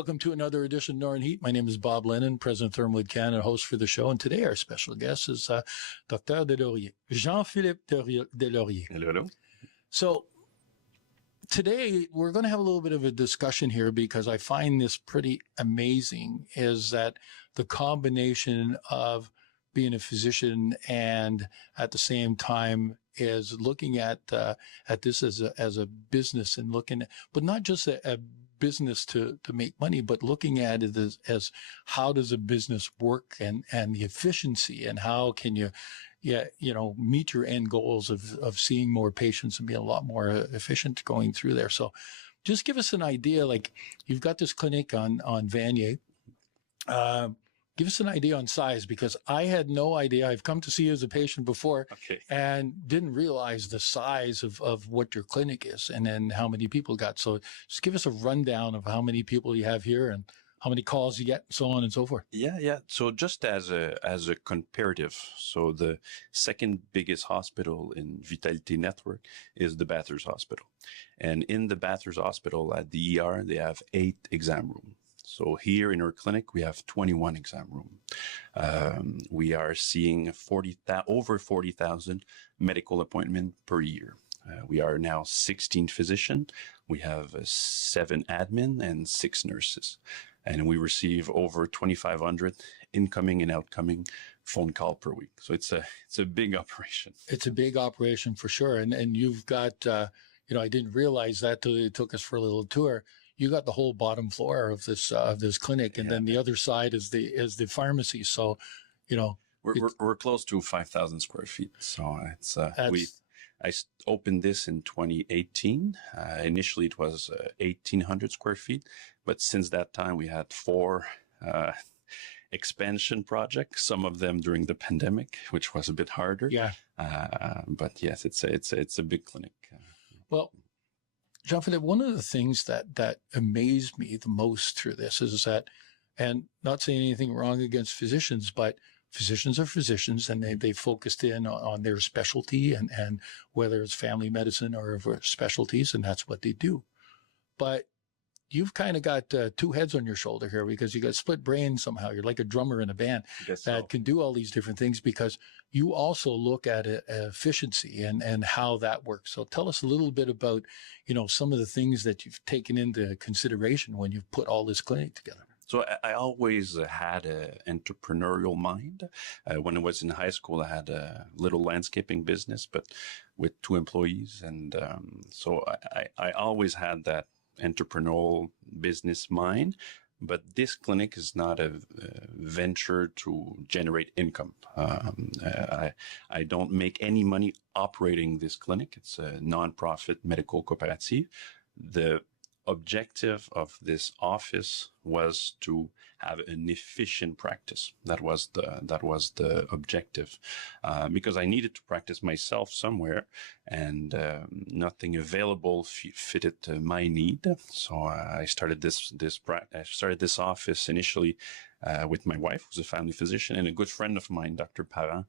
Welcome to another edition of Northern Heat. My name is Bob Lennon, President of Thermwood Canada, host for the show. And today our special guest is Dr. Deslauriers, Jean-Philippe Deslauriers. Hello. So today we're going to have a little bit of a discussion here because I find this pretty amazing, is that the combination of being a physician and at the same time is looking at this as a business and looking at, but not just a business to make money, but looking at it as how does a business work and the efficiency and how can you meet your end goals of seeing more patients and be a lot more efficient going through there. So just give us an idea, like you've got this clinic on Vanier. Give us an idea on size, because I had no idea. I've come to see you as a patient before and didn't realize the size of what your clinic is and then how many people got. So just give us a rundown of how many people you have here and how many calls you get, and so on and so forth. Yeah. So just as a comparative, so the second biggest hospital in Vitalité network is the Bathurst Hospital. And in the Bathurst Hospital at the ER, they have 8 exam rooms. So here in our clinic, we have 21 exam rooms. We are seeing over 40,000 medical appointments per year. We are now 16 physicians. We have 7 admin and 6 nurses. And we receive over 2,500 incoming and outgoing phone call per week. So it's a big operation. It's a big operation for sure. And you've got, I didn't realize that till you took us for a little tour. You got the whole bottom floor of this clinic, and then the other side is the pharmacy. So, we're close to 5,000 square feet. So it's I opened this in 2018. Initially, it was 1,800 square feet, but since that time, we had 4 expansion projects. Some of them during the pandemic, which was a bit harder. Yeah. But yes, it's a big clinic. Well, Jean-Philippe, one of the things that amazed me the most through this is that, and not saying anything wrong against physicians, but physicians are physicians and they focused in on their specialty and whether it's family medicine or specialties, and that's what they do. But you've kind of got 2 heads on your shoulder here because you got split brain somehow. You're like a drummer in a band that can do all these different things, because you also look at efficiency and how that works. So tell us a little bit about, some of the things that you've taken into consideration when you've put all this clinic together. So I always had an entrepreneurial mind. When I was in high school, I had a little landscaping business, but with 2 employees. And so I always had that entrepreneurial business mind, but this clinic is not a venture to generate income. I don't make any money operating this clinic. It's a non-profit medical cooperative. The objective of this office was to have an efficient practice. That was the objective, because I needed to practice myself somewhere, and nothing available fitted my need. So I started this office initially with my wife, who's a family physician, and a good friend of mine, Dr. Parent,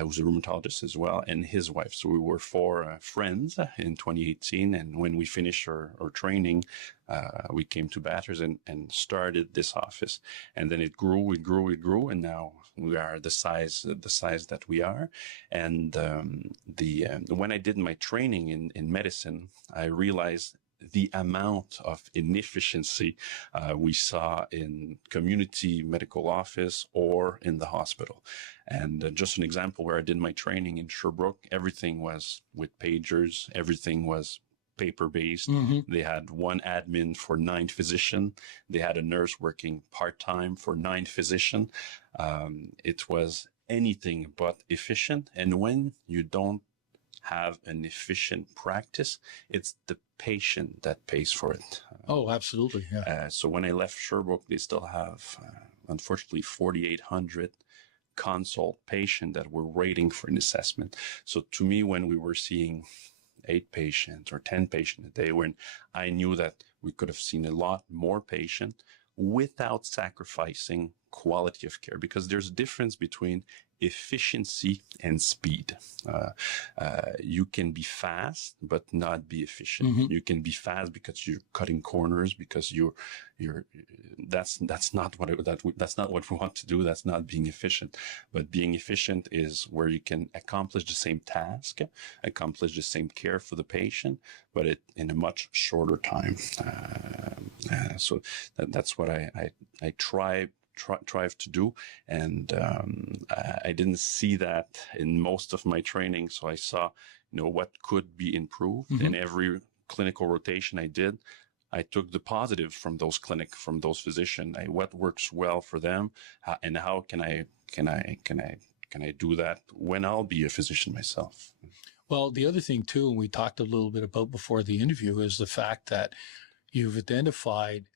who's a rheumatologist as well, and his wife. So we were 4 friends in 2018, and when we finished our training, we came to Bathurst and started this office. And then it grew, and now we are the size that we are. And when I did my training in medicine, I realized the amount of inefficiency we saw in community medical office or in the hospital. And just an example where I did my training in Sherbrooke, everything was with pagers, everything was paper-based. Mm-hmm. They had 1 admin for 9 physicians. They had a nurse working part-time for 9 physicians. It was anything but efficient. And when you don't have an efficient practice, it's the patient that pays for it. Oh, absolutely. Yeah. So when I left Sherbrooke, they still have, unfortunately, 4,800 consult patients that were waiting for an assessment. So to me, when we were seeing 8 patients or 10 patients a day, when I knew that we could have seen a lot more patients without sacrificing quality of care, because there's a difference between efficiency and speed. You can be fast, but not be efficient. Mhm. You can be fast because you're cutting corners, because that's not what we want to do. That's not being efficient. But being efficient is where you can accomplish the same task, accomplish the same care for the patient, but in a much shorter time. So that's what I strive to do, and I didn't see that in most of my training. So I saw, what could be improved. Mhm. In every clinical rotation I did, I took the positive from those physicians. What works well for them, and how can I do that when I'll be a physician myself? Well, the other thing too, and we talked a little bit about before the interview, is the fact that you've identified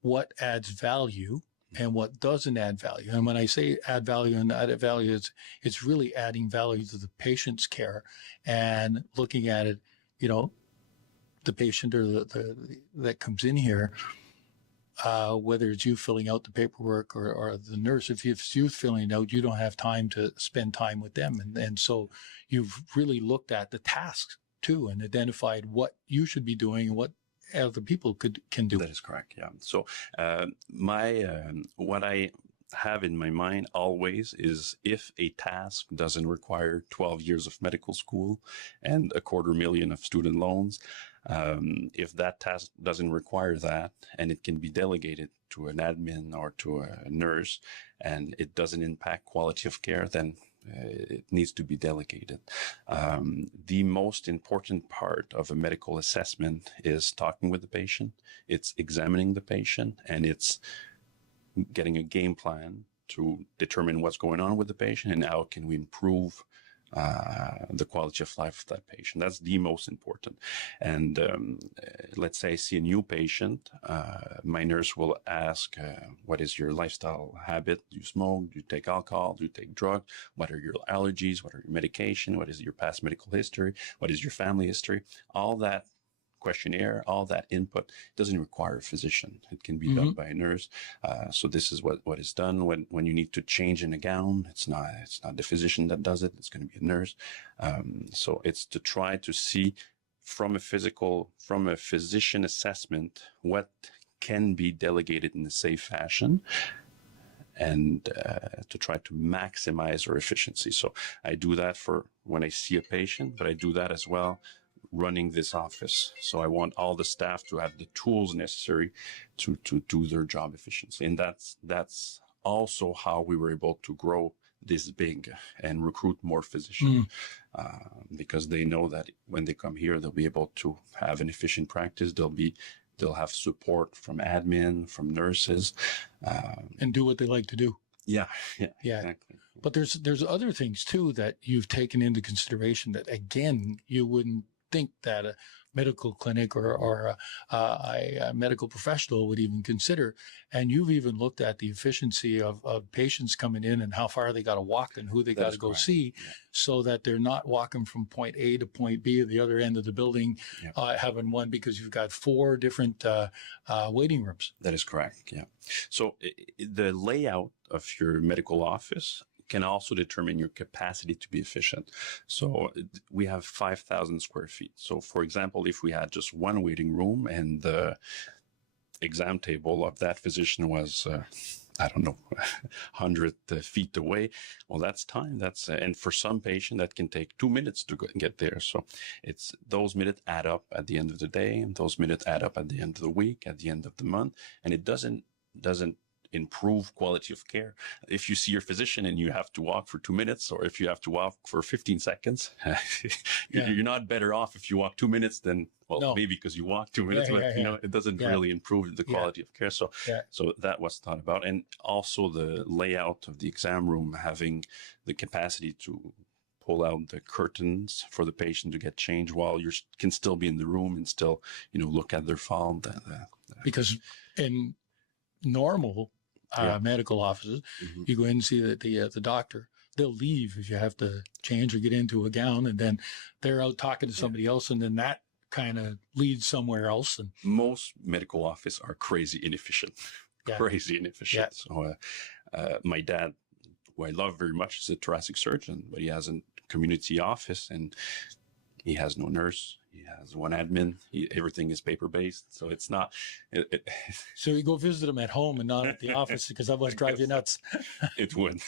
what adds value and what doesn't add value. And when I say add value and add value, it's really adding value to the patient's care and looking at it, the patient or that comes in here, whether it's you filling out the paperwork or the nurse, if it's you filling it out, you don't have time to spend time with them. And so you've really looked at the tasks too and identified what you should be doing and what other people can do. That is correct. Yeah. So what I have in my mind always is, if a task doesn't require 12 years of medical school and $250,000 of student loans, if that task doesn't require that and it can be delegated to an admin or to a nurse and it doesn't impact quality of care, then it needs to be delegated. The most important part of a medical assessment is talking with the patient. It's examining the patient, and it's getting a game plan to determine what's going on with the patient and how can we improve the quality of life of that patient. That's the most important. And let's say I see a new patient, my nurse will ask, what is your lifestyle habit? Do you smoke? Do you take alcohol? Do you take drugs? What are your allergies? What are your medication? What is your past medical history? What is your family history? All that questionnaire, all that input doesn't require a physician. It can be done by a nurse. So this is what is done when you need to change in a gown. It's not the physician that does it. It's going to be a nurse. So it's to try to see from a physician assessment what can be delegated in a safe fashion, and to try to maximize our efficiency. So I do that for when I see a patient, but I do that as well running this office. So I want all the staff to have the tools necessary to do their job efficiently. And that's also how we were able to grow this big and recruit more physicians, because they know that when they come here, they'll be able to have an efficient practice. They'll have support from admin, from nurses, and do what they like to do. Yeah. Exactly. But there's other things too that you've taken into consideration that, again, you wouldn't think that a medical clinic or a medical professional would even consider. And you've even looked at the efficiency of patients coming in and how far they got to walk and who they got to go see, so that they're not walking from point A to point B at the other end of the building, having one, because you've got 4 different waiting rooms. That is correct. Yeah. So the layout of your medical office can also determine your capacity to be efficient. So we have 5,000 square feet. So for example, if we had just one waiting room and the exam table of that physician was, 100 feet away, well, that's time. And for some patient that can take 2 minutes to get there. So it's those minutes add up at the end of the day, and those minutes add up at the end of the week, at the end of the month, and it doesn't improve quality of care. If you see your physician and you have to walk for 2 minutes, or if you have to walk for 15 seconds, you're not better off if you walk 2 minutes than, maybe because you walk 2 minutes, but it doesn't really improve the quality of care. So that was thought about. And also the layout of the exam room, having the capacity to pull out the curtains for the patient to get changed while you can still be in the room and still, look at their file. Because in normal medical offices, you go in and see the doctor. They'll leave if you have to change or get into a gown, and then they're out talking to somebody else, and then that kind of leads somewhere else. And most medical offices are crazy inefficient. So My dad, who I love very much, is a thoracic surgeon, but he has a community office and he has no nurse. He has one admin. Everything is paper based, so it's not. So you go visit him at home and not at the office, because that must drive you nuts. It would.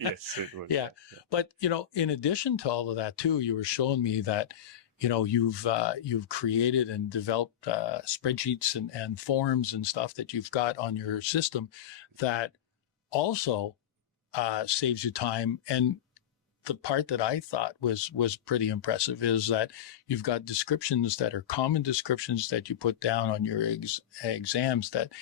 Yes, it would. Yeah. But, in addition to all of that too, you were showing me that, you've created and developed spreadsheets and forms and stuff that you've got on your system that also saves you time. And the part that I thought was pretty impressive is that you've got descriptions that are common descriptions that you put down on your exams that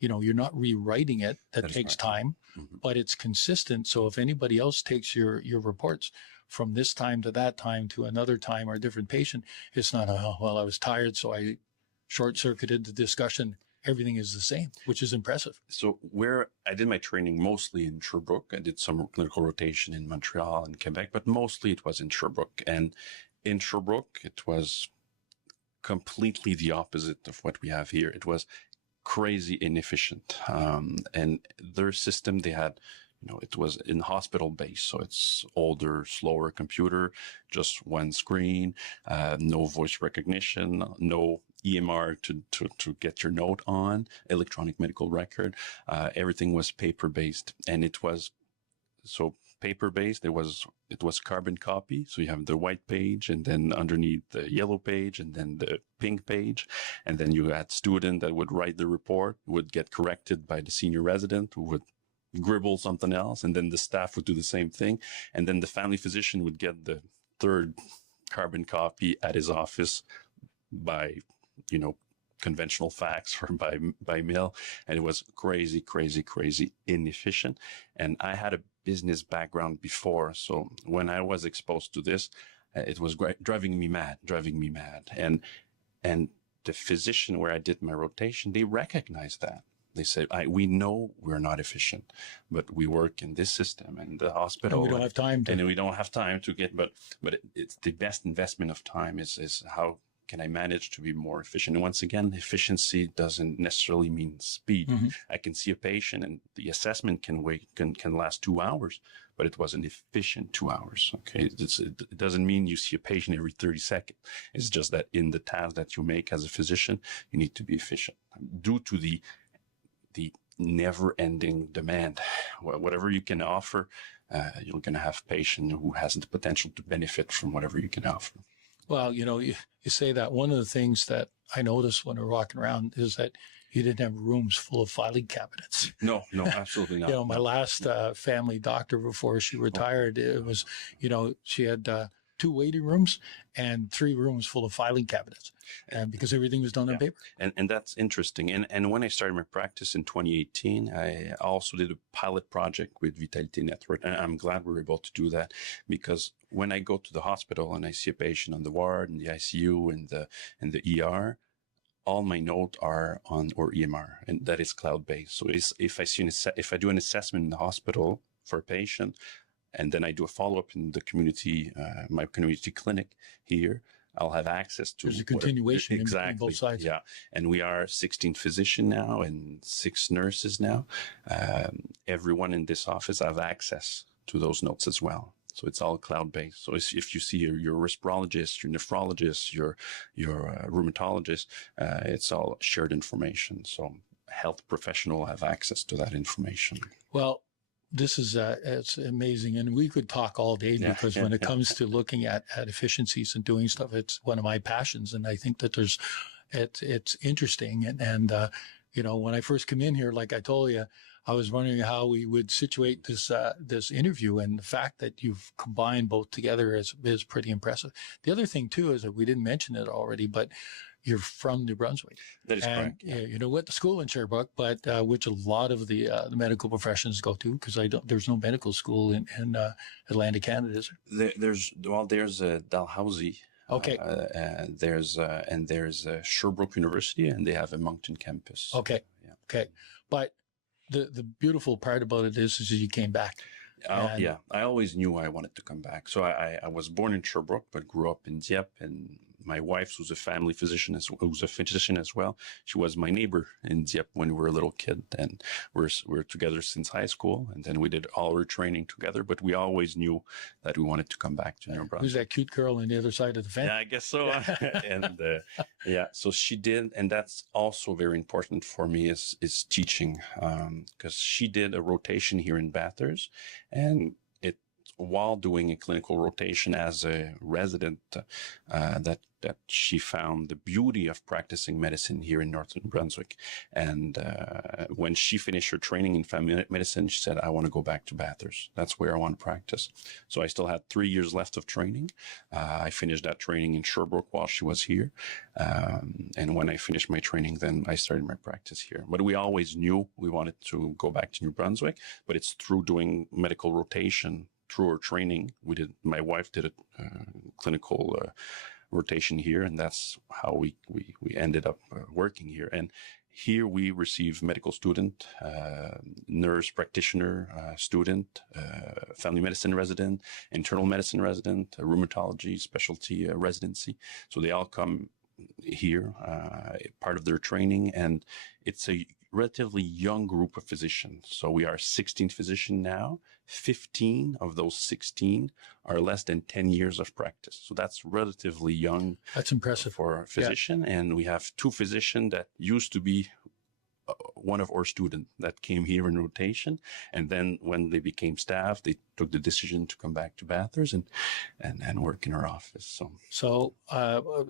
you're not rewriting it. That takes time, but it's consistent. So if anybody else takes your reports from this time to that time to another time or a different patient, it's not, I was tired, so I short-circuited the discussion. Everything is the same, which is impressive. So where I did my training mostly in Sherbrooke, I did some clinical rotation in Montreal and Quebec, but mostly it was in Sherbrooke. And in Sherbrooke, it was completely the opposite of what we have here. It was crazy inefficient. And their system, they had, it was in hospital base. So it's older, slower computer, just one screen, no voice recognition, no EMR to get your note on, electronic medical record. Everything was paper-based, and it was so paper-based. It was carbon copy. So you have the white page, and then underneath the yellow page, and then the pink page, and then you had student that would write the report, would get corrected by the senior resident, who would scribble something else, and then the staff would do the same thing, and then the family physician would get the third carbon copy at his office by conventional fax or by mail. And it was crazy inefficient. And I had a business background before. So when I was exposed to this, it was driving me mad. And the physician where I did my rotation, they recognized that. They said, we know we're not efficient, but we work in this system and the hospital. And we don't have time to. And we don't have time to get, but it's the best investment of time is how can I manage to be more efficient? And once again, efficiency doesn't necessarily mean speed. Mm-hmm. I can see a patient and the assessment can last 2 hours, but it was an efficient 2 hours. Okay. It doesn't mean you see a patient every 30 seconds. It's just that in the task that you make as a physician, you need to be efficient due to the never ending demand. Whatever you can offer, you're going to have a patient who has the potential to benefit from whatever you can offer. Well, you say that. One of the things that I noticed when we're walking around is that you didn't have rooms full of filing cabinets. No, absolutely not. My last family doctor before she retired, it was, she had 2 waiting rooms and 3 rooms full of filing cabinets, and because everything was done on paper. And that's interesting. And when I started my practice in 2018, I also did a pilot project with Vitality Network. And I'm glad we were able to do that, because when I go to the hospital and I see a patient on the ward, in the ICU, and the ER, all my notes are on our EMR, and that is cloud-based. So if I do an assessment in the hospital for a patient, and then I do a follow-up in the community, my community clinic here, I'll have access to. There's a continuation exactly. in both sides. Yeah. And we are 16 physicians now and 6 nurses now. Everyone in this office have access to those notes as well. So it's all cloud-based. So if you see your respirologist, your nephrologist, your rheumatologist, it's all shared information. So health professional have access to that information. Well, this is it's amazing, and we could talk all day, because when it comes to looking at efficiencies and doing stuff, it's one of my passions, and I think that it's interesting. And when I first came in here, like I told you, I was wondering how we would situate this interview, and the fact that you've combined both together is pretty impressive. The other thing too is that we didn't mention it already, but you're from New Brunswick. That is correct. You went to school in Sherbrooke, but which a lot of the medical professions go to, because there's no medical school in Atlantic Canada, is there? There's Dalhousie. Okay. There's Sherbrooke University, and they have a Moncton campus. Okay. Yeah. Okay. But the beautiful part about it is you came back. I always knew I wanted to come back. So I was born in Sherbrooke, but grew up in Dieppe, and my wife, who's a family physician, who's a physician as well, she was my neighbor in Dieppe when we were a little kid, and we're together since high school, and then we did all our training together. But we always knew that we wanted to come back to New Brunswick. Who's that cute girl on the other side of the fence? Yeah, I guess so. And yeah, so she did, and that's also very important for me is teaching, because she did a rotation here in Bathurst, and while doing a clinical rotation as a resident, that she found the beauty of practicing medicine here in Northern Brunswick. And when she finished her training in family medicine, she said, I want to go back to Bathurst. That's where I want to practice. So I still had 3 years left of training. I finished that training in Sherbrooke while she was here. And when I finished my training, then I started my practice here. But we always knew we wanted to go back to New Brunswick, but it's through doing medical rotation. Through our training, my wife did a clinical rotation here, and that's how we ended up working here. And here we receive medical student, nurse practitioner student, family medicine resident, internal medicine resident, rheumatology specialty residency. So they all come here, part of their training, and it's a relatively young group of physicians. So we are 16 physicians now. 15 of those 16 are less than 10 years of practice. So that's relatively young. That's impressive for a physician. Yeah. And we have 2 physicians that used to be one of our students that came here in rotation. And then when they became staff, they took the decision to come back to Bathurst and work in our office. So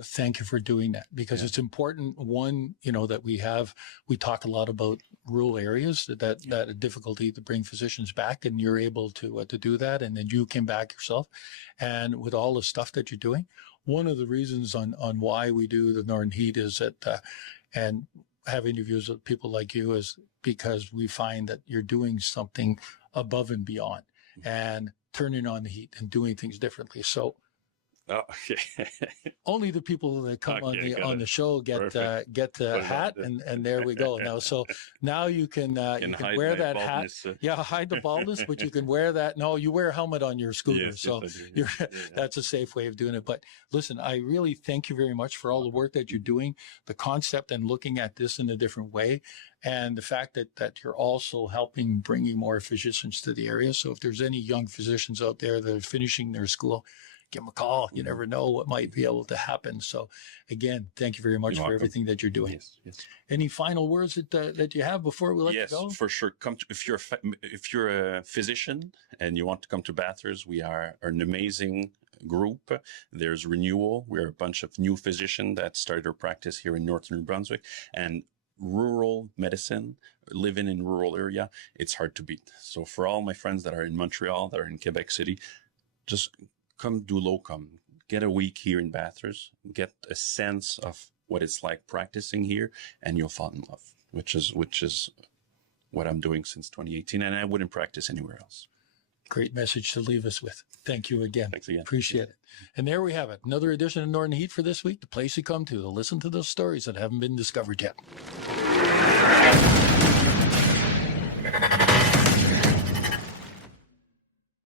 thank you for doing that, because it's important. One, that we talk a lot about rural areas, that a difficulty to bring physicians back, and you're able to do that. And then you came back yourself, and with all the stuff that you're doing, one of the reasons on why we do the Northern Heat is that, and have interviews with people like you, is because we find that you're doing something above and beyond and turning on the heat and doing things differently. So only the people that come on the show get the hat, and there we go. Now, so now you can wear that hat. Hide the baldness, but you can wear that. No, you wear a helmet on your scooter, yes, so that's a safe way of doing it. But listen, I really thank you very much for all the work that you're doing, the concept and looking at this in a different way, and the fact that you're also helping bringing more physicians to the area. So if there's any young physicians out there that are finishing their school, give them a call. You never know what might be able to happen. So again, thank you very much for everything that you're doing. Yes. Any final words that you have before we let you go? Yes, for sure. If you're a physician and you want to come to Bathurst, we are an amazing group. There's renewal. We're a bunch of new physicians that started their practice here in Northern New Brunswick, and rural medicine, living in rural area, it's hard to beat. So for all my friends that are in Montreal, that are in Quebec City, just come do locum, get a week here in Bathurst, get a sense of what it's like practicing here, and you'll fall in love, which is what I'm doing since 2018, and I wouldn't practice anywhere else. Great message to leave us with. Thank you again. Thanks again. Appreciate it. And there we have it. Another edition of Northern Heat for this week, the place you come to listen to those stories that haven't been discovered yet.